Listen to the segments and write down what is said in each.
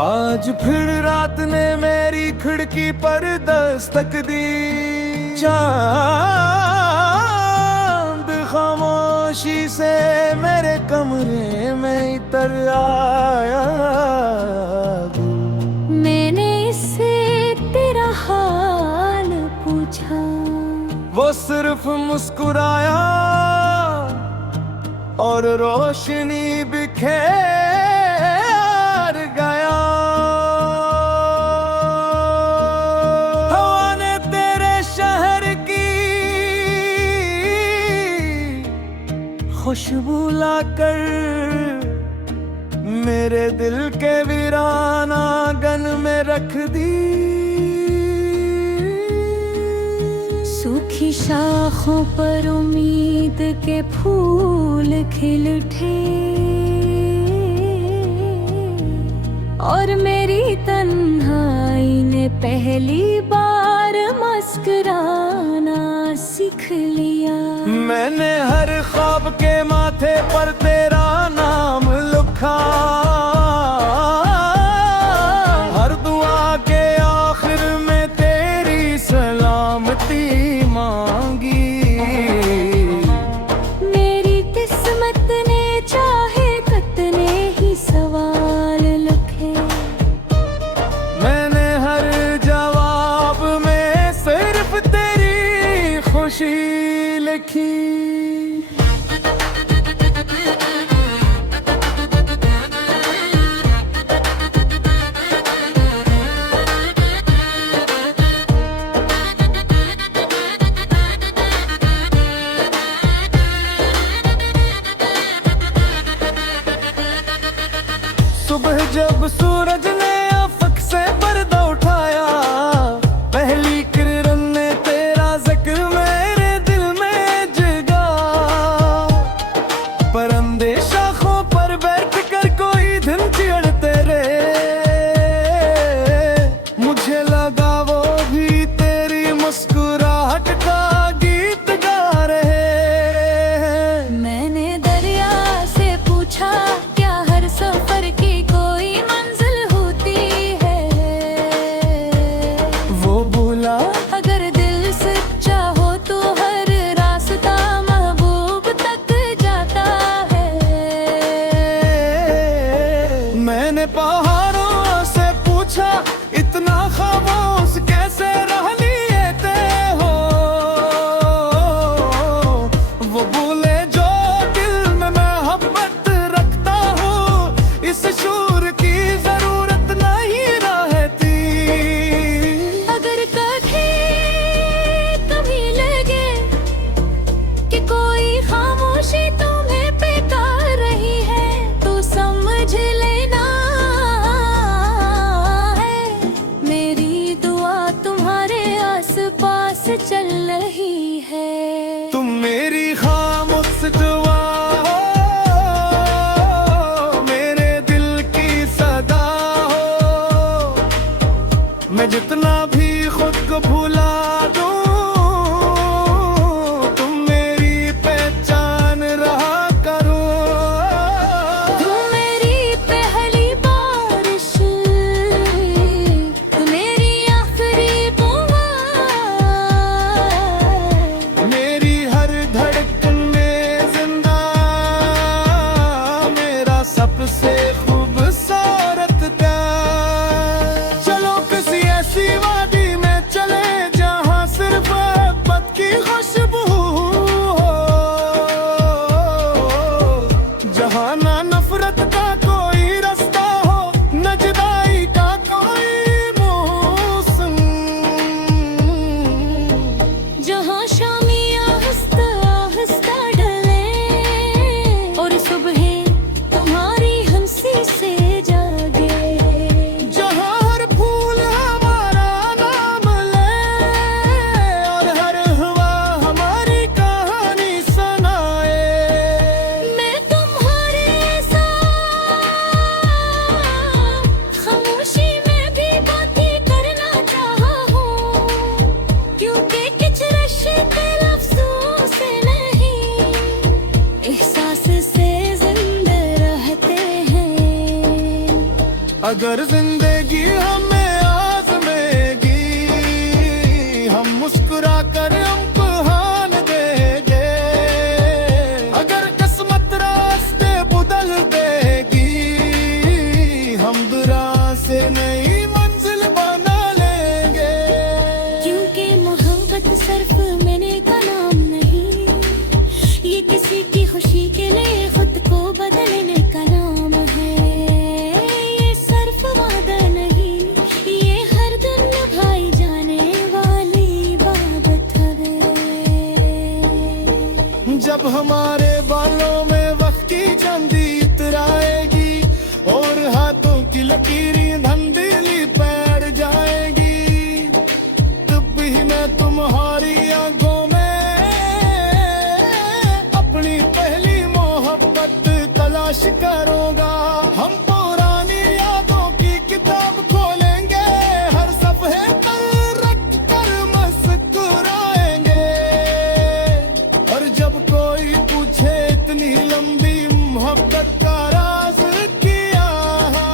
आज फिर रात ने मेरी खिड़की पर दस्तक दी। चांद खामोशी से मेरे कमरे में इतर आया। मैंने इससे तेरा हाल पूछा, वो सिर्फ मुस्कुराया और रोशनी बिखेर गया। हवा ने तेरे शहर की खुशबू लाकर मेरे दिल के वीरान आंगन में रख दी। सूखी शाखों पर उम्मीद के फूल खिल उठे और मेरी तन्हाई ने पहली बार मुस्कुराना सीख लिया। मैंने हर ख्वाब के माथे पर तेरा नाम लिखा, हर दुआ के आखिर में तेरी सलामती मांगी। मेरी किस्मत ने चाहे कितने ही सवाल लिखे, मैंने हर जवाब में सिर्फ तेरी खुशी लिखी। सुबह जब सूरज ने अफक से पर्दा उठाया, पहली किरण ने तेरा जिक्र मेरे दिल में जगा। परिंदे शाखों पर बैठ कर कोई धुन छेड़ते रहे, मुझे लगा वो भी तेरी मुस्कुराहट का गीत गा रहे हैं। मैंने दरिया से पूछा क्या हर सफर की कोई मंजिल होती है। वो बोला अगर दिल सच्चा हो तो हर रास्ता महबूब तक जाता है। मैंने पहाड़ों से पूछा इतना खामोश कैसे रह लिए थे हो। वो बोले जो दिल में मोहब्बत रखता हूँ इस शूर की जरूरत नहीं रहती। अगर कभी लगे कि कोई खामोशी तुम्हें बेकार रही है तो समझ लेना है मेरी दुआ तुम्हारे आसपास चल रही है। तुम मेरी खामोश दुआ हो, मेरे दिल की सदा हो। मैं जितना भी खुद को भुला दूं, तुम मेरी पहचान रहा करो। तू मेरी पहली बारिश, तू मेरी आखिरी बुआ, मेरी अगर जिंदगी हमें आजमेगी, हम मुस्कुरा कर इम्तिहान देंगे। अगर किस्मत रास्ते बदल देगी, हम दुरा से नई मंजिल बना लेंगे। क्योंकि मोहब्बत सिर्फ मैंने का नाम नहीं, ये किसी की खुशी के लिए खुद को बदलने का नाम है। ये सिर्फ वादा नहीं, ये हर दिन निभाई जाने वाली बात है। जब हमारे बालों में वक्त की चांदी उतराएगी और हाथों की लकीरें धंधेली पैर जाएगी, तब भी मैं तुम्हारी आंखों में अपनी पहली मोहब्बत तलाश करूंगा। हम पुरानी यादों की किताब खोलेंगे, हर सफ़े पर रख कर मुस्कुराएंगे। और जब कोई पूछे इतनी लंबी मोहब्बत का राज क्या है,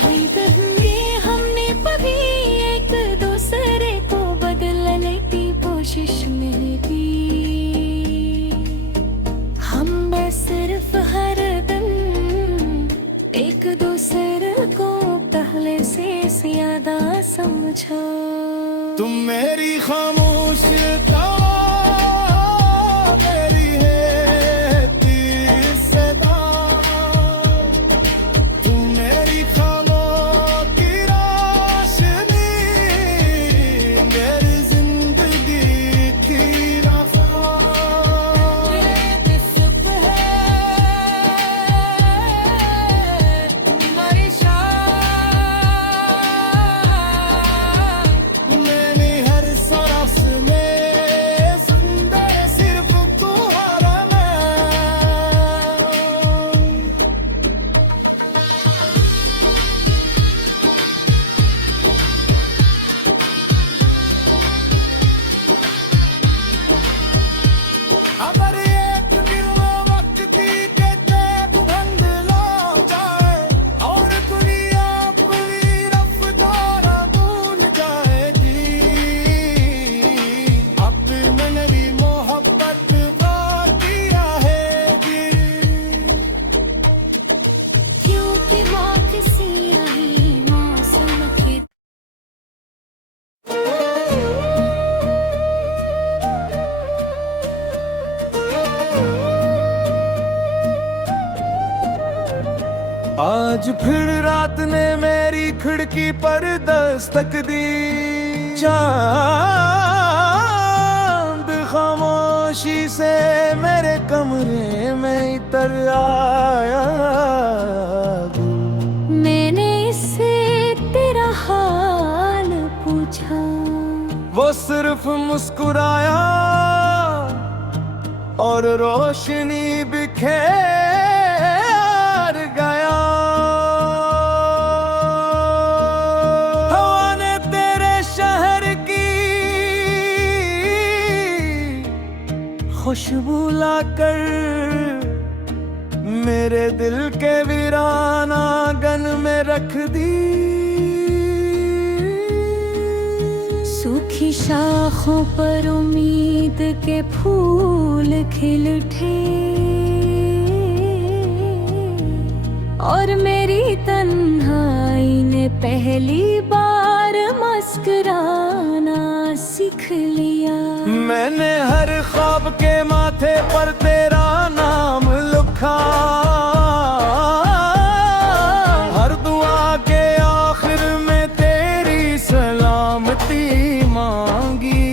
हम कहेंगे हमने कभी एक दूसरे को बदलने की कोशिश नहीं की। हमने सिर्फ हर दिन एक दूसरे को पहले से ज्यादा समझा। तुम मेरी खामोश मेरी है तीर सदा, तुम मेरी खामोश की रोशनी, मेरी जिंदगी की रफ़ा। तुम्हारी शान मैंने हर सांस में सुंदर सिर्फ तुम्हारा नाम। अगर एक दिन वक्त की कैद बंद ला जाए और दुनिया अपनी रफ्तार भूल जाएगी, अब मेरी मोहब्बत बाकी रहेगी। क्योंकि मौत सी रही मौसम की आज फिर रात ने मेरी खिड़की पर दस्तक दी, चांद खामोशी से मेरे कमरे में इतर आया। मैंने इससे तेरा हाल पूछा, वो सिर्फ मुस्कुराया और रोशनी बिखेर गया। हवा ने तेरे शहर की खुशबू लाकर मेरे दिल के वीरान आंगन में रख दी। सूखी शाखों पर उम्मीद के फूल खिल उठे और मेरी तन्हाई ने पहली बार मुस्कुराना सीख लिया। मैंने हर ख्वाब के माथे पर तेरा नाम लिखा, हर दुआ के आखिर में तेरी सलामती मांगी।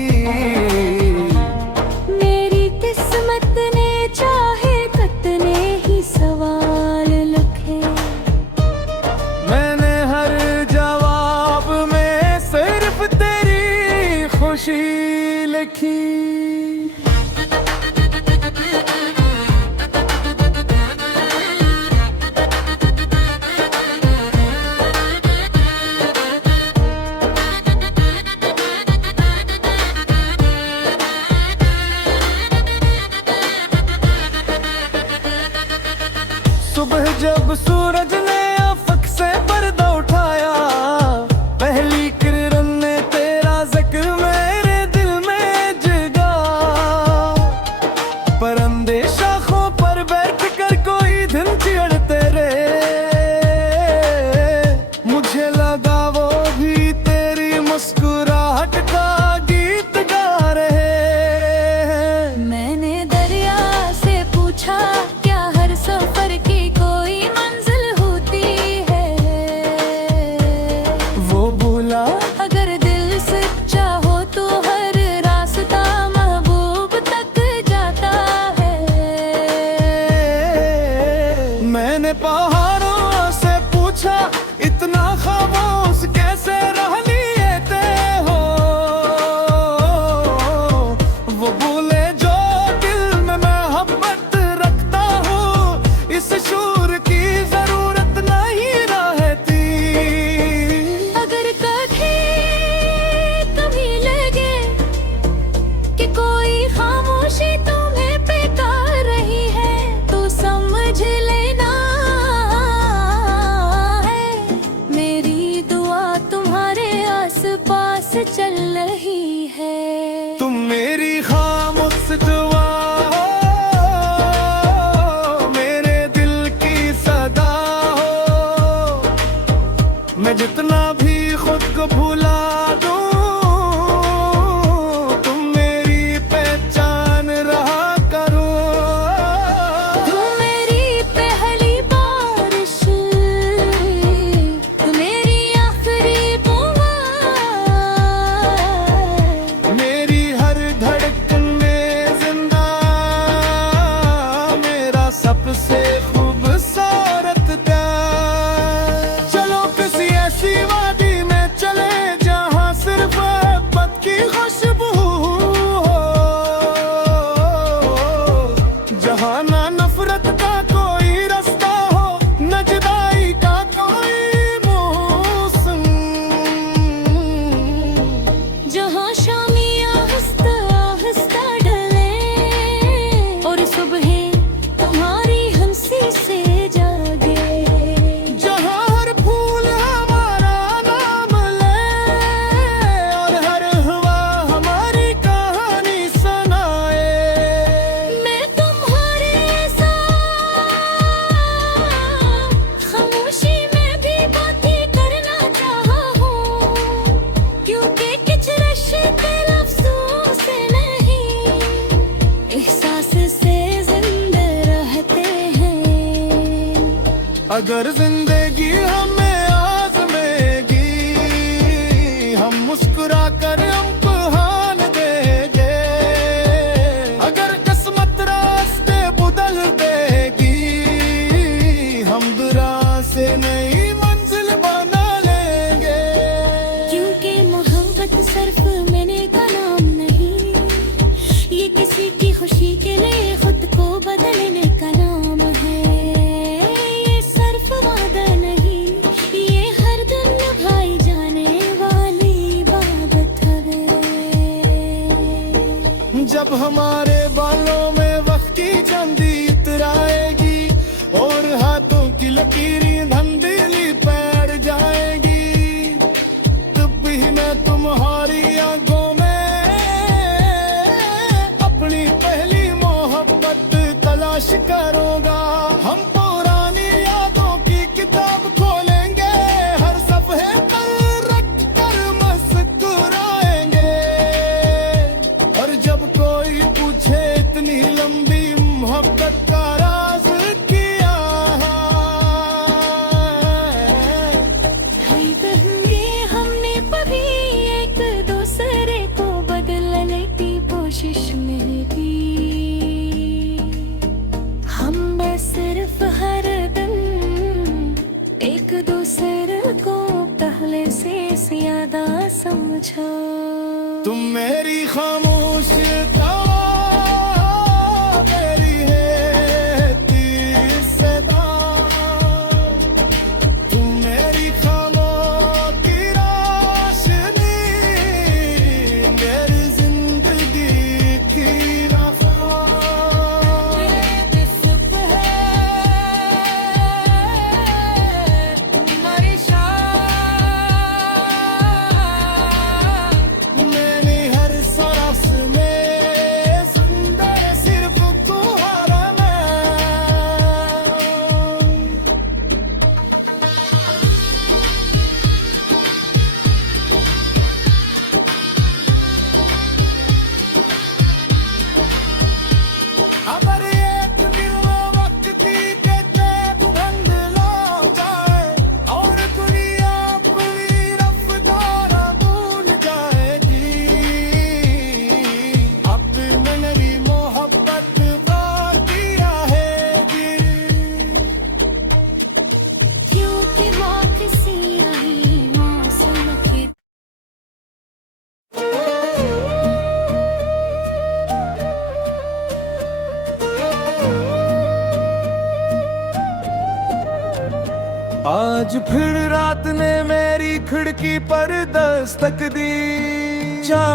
मेरी किस्मत ने चाहे कितने ही सवाल लिखे, मैंने हर जवाब में सिर्फ तेरी खुशी लिखी। सुबह जब से चल रही है। तुम मेरी खामोश दुआ हो, मेरे दिल की सदा हो। मैं जितना भी खुद को भुला दूं, तुम मेरी पहचान रहा करो। तू मेरी पहली बारिश, तू मेरी आखिरी पुकार, मेरी हर धड़कन में जिंदा, मेरा सबसे खूबसूरत प्यार। चलो किसी ऐसी वादी में चले जहां सिर्फ मोहब्बत की खुशबू हो, जहां ना नफरत का कोई रास्ता हो, न जुदाई का कोई मौसम। जहाँ शामियाँ आहिस्ता आहिस्ता ढले और सुबह तुम्हारी हंसी से जागे। जहाँ हर फूल हमारा नाम ले और हर हवा हमारी कहानी सुनाए। मैं तुम्हारे साथ खामोशी में भी बातें करना चाहा हूँ, क्योंकि कुछ रिश्ते लफ्ज़ों से नहीं, एहसास से जिंदा रहते हैं। अगर जिंदगी हमें आज़मेगी, हम मुस्कुरा कर इम्तिहान देंगे। अगर किस्मत रास्ते बदल देगी, हम दुआ से नई मंजिल बना लेंगे। क्योंकि मोहब्बत सिर्फ मैंने का नाम नहीं, ये किसी की खुशी के लिए खुद को बदलने का नाम है। ये सिर्फ वादा नहीं, ये हर दिन निभाई जाने वाली बात है। जब हमारे बालों में वक्त की चांदी उतराएगी और हाथों की लकीरें धंधेली पैर जाएगी, तब भी मैं तुम्हारी आंखों में अपनी पहली मोहब्बत तलाश करूंगा। हम पुरानी यादों की किताब खोलेंगे, हर सफ़े पर रख कर मुस्कुराएंगे। और जब कोई पूछे इतनी लंबी मोहब्बत का राज क्या है, हाय बहने हमने कभी एक दूसरे को बदलने की कोशिश नहीं की। हमने सिर्फ हर दिन एक दूसरे को पहले से ज्यादा समझा। तुम मेरी खामोश मेरी है तीर सदा। तुम मेरी खामोश की रोशनी, मेरी जिंदगी की मैंने हर सरस में सुंदर सिर्फ तुम्हारा नाम। अगर एक दिन वक्त की तेज ढंग लो जाए और दुनिया अपनी रफ्तार भूल जाएगी, अपनी मेरी मोहब्बत बाकी रहेगी। क्योंकि माँ किसी नहीं मौसम की आज फिर रात ने मेरी खिड़की पर दस्तक दी, चांद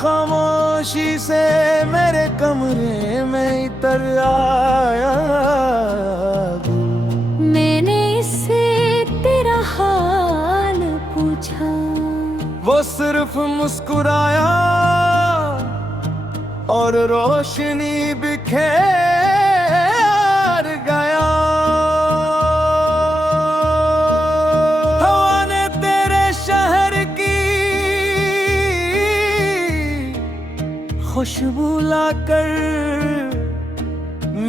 खामोशी से मेरे कमरे में इतर आया। मैंने इससे तेरा हाल पूछा। सिर्फ मुस्कुराया और रोशनी बिखेर गया। हवा ने तेरे शहर की खुशबू लाकर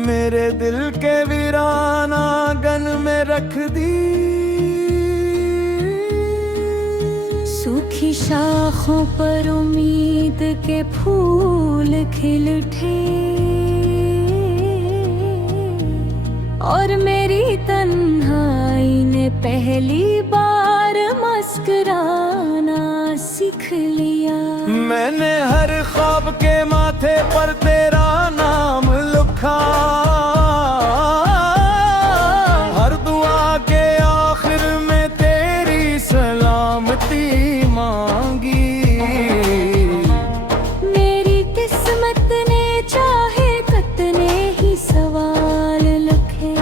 मेरे दिल के वीरान आंगन में रख दी। सूखी शाखों पर उम्मीद के फूल खिल उठे और मेरी तन्हाई ने पहली बार मुस्कुराना सीख लिया। मैंने हर ख्वाब के माथे पर तेरा नाम लिखा, हर दुआ के आखिर में तेरी सलामती मांगी। मेरी किस्मत ने चाहे कितने ही सवाल लिखे,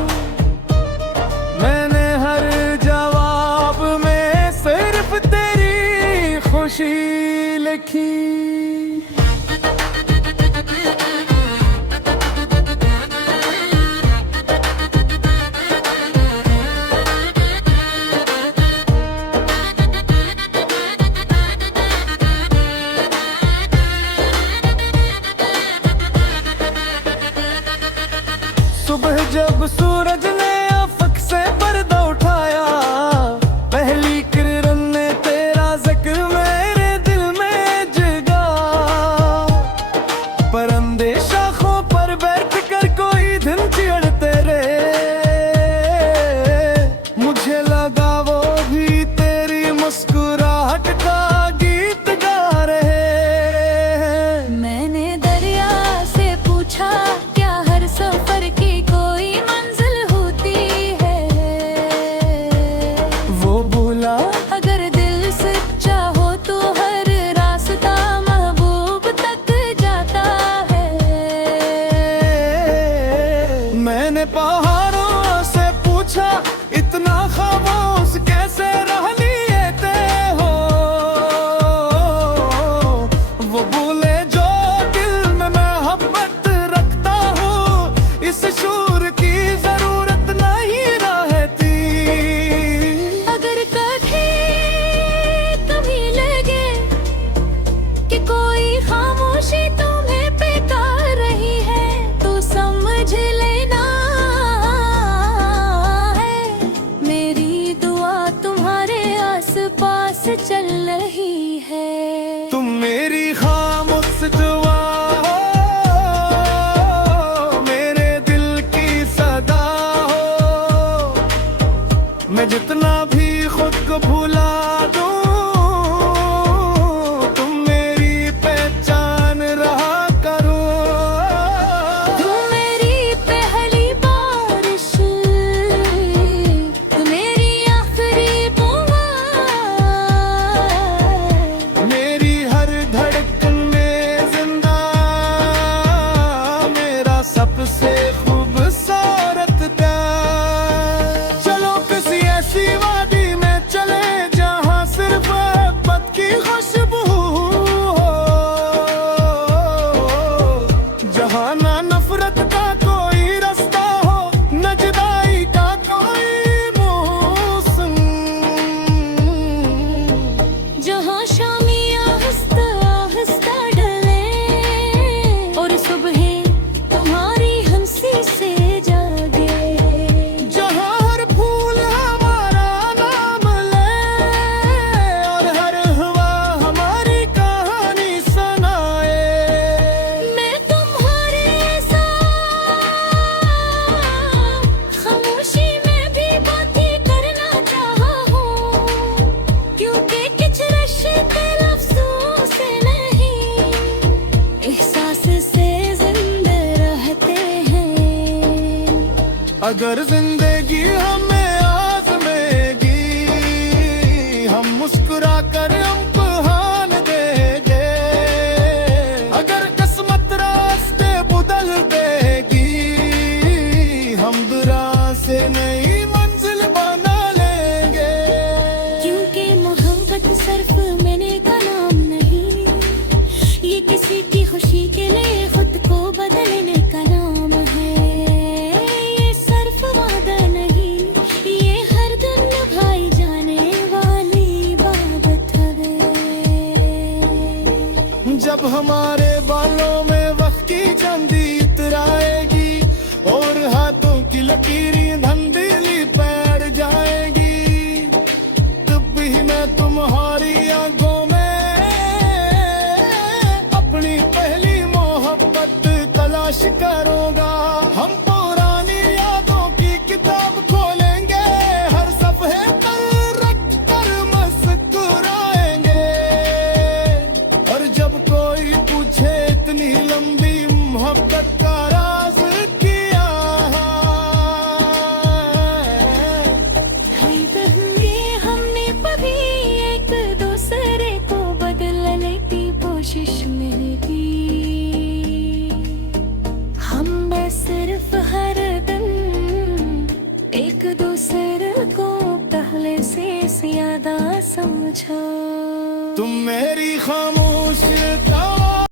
मैंने हर जवाब में सिर्फ तेरी खुशी लिखी। सुबह जब सूरज ने अफक से पर्दा उठाया, पहली किरण ने तेरा जिक्र मेरे दिल में जगा। परिंदे शाखों पर बैठ कर कोई दिन चिढ़ते रहे, मुझे लगा वो भी तेरी मुस्कुराहट का गीत गा रहे हैं। मैंने दरिया से पूछा क्या हर सफर की कोई मंजिल होती है, वो बोला अगर दिल सच्चा हो तो हर रास्ता महबूब तक जाता है। मैंने पहाड़ों से पूछा इतना खामोश कैसे रह लिए थे हो, वो बोले जो दिल में मोहब्बत रखता हूँ इस शूर की जरूरत नहीं रहती। अगर कभी कभी लगे कि कोई खामोशी तुम्हें बेकार रही है तो समझ लेना है मेरी दुआ तुम्हारे आसपास चल रही है। तुम मेरी खामोश दुआ हो, मेरे दिल की सदा हो। मैं जितना भी खुद को भुला दूं, तुम मेरी पहचान रहा करो। तू मेरी पहली बारिश, तू मेरी आखिरी पुकार, मेरी हर धड़कन में जिंदा मेरा सबसे खूबसूरत प्यार। चलो किसी ऐसी वादी में चले जहाँ सिर्फ मोहब्बत की खुशबू हो, जहाँ ना नफरत का कोई रास्ता हो न जुदाई का कोई मौसम, जहाँ शामियाँ आहिस्ता आहिस्ता ढले और सुबह तुम्हारी हंसी से जागे, जहाँ हर फूल हमारा नाम ले और हर हवा हमारी कहानी सुनाए। मैं तुम्हारे साथ खामोशी में भी बातें करना चाहा हूँ, क्योंकि कुछ रिश्ते लफ्ज़ों से नहीं एहसास से जिंदा रहते हैं। अगर जिंदगी हमें आज़मेगी हम मुस्कुरा कर इम्तिहान देंगे, अगर किस्मत रास्ते बदल देगी हम दुरा से नई मंजिल बना लेंगे। क्योंकि मोहब्बत सिर्फ मैंने का जब हमारे बालों में वक्त की चांदी इतराएगी और हाथों की लकीरें धंधेली पैर जाएगी, तब भी मैं तुम्हारी आंखों में अपनी पहली मोहब्बत तलाश करूंगा। हम पुरानी यादों की किताब खोलेंगे, हर सफ़े पर रख कर मुस्कुराएंगे। और जब कोई पूछे इतनी लंबी मोहब्बत का राज क्या है, हमने कभी एक दूसरे को बदलने की कोशिश नहीं की। हमने सिर्फ हर दिन एक दूसरे को पहले से ज्यादा समझा। तुम मेरी खामोश